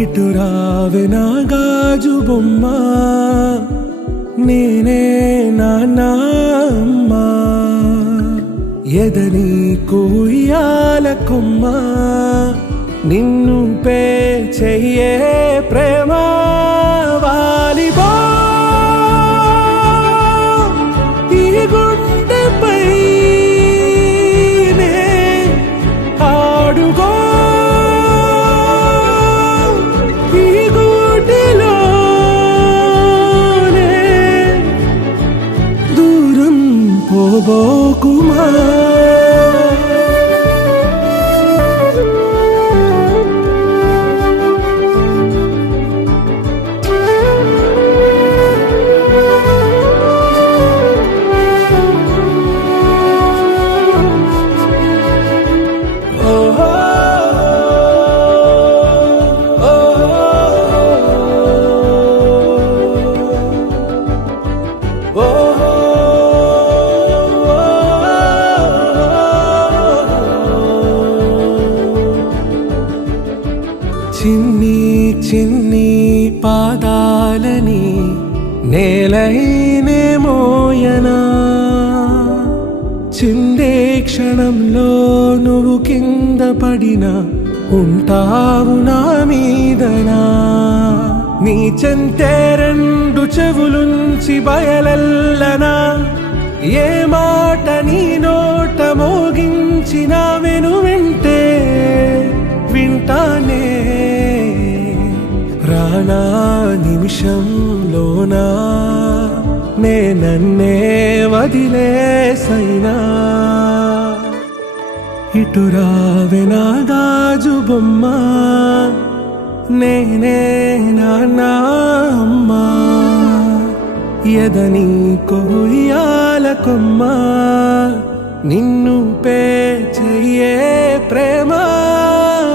ఇటు రావే నా గాజు బొమ్మ, నేనే నాన్న అమ్మ, ఎదని కుయ్యాల కొమ్మ, నిన్ను పే చెయ్యే ప్రేమ వాలిబా ఈ గుండెపై ఆడుగో ఈ గుడిలోనే దూరం పోబోకుమా. చిన్ని చిన్ని పాదాలని నేలైనే మోయనా, చిందే క్షణంలో నువ్వు కింద పడినా ఉంటావు నా మీదనా. నీ చెంతే రెండు చెవులుంచి బయలెల్లనా, ఏ మాట నీ నోట మోగించిన వెను వింటే వింటానే. రానా నిమిషంలోనా నన్నే వదిలేసైనా, ఇటు రావే నా గాజు బొమ్మ, నేనే నాన్న అమ్మ, ఎదని కొయ్యాల కొమ్మ, నిన్ను పే చెయ్యే ప్రేమ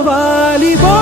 వాలిబా.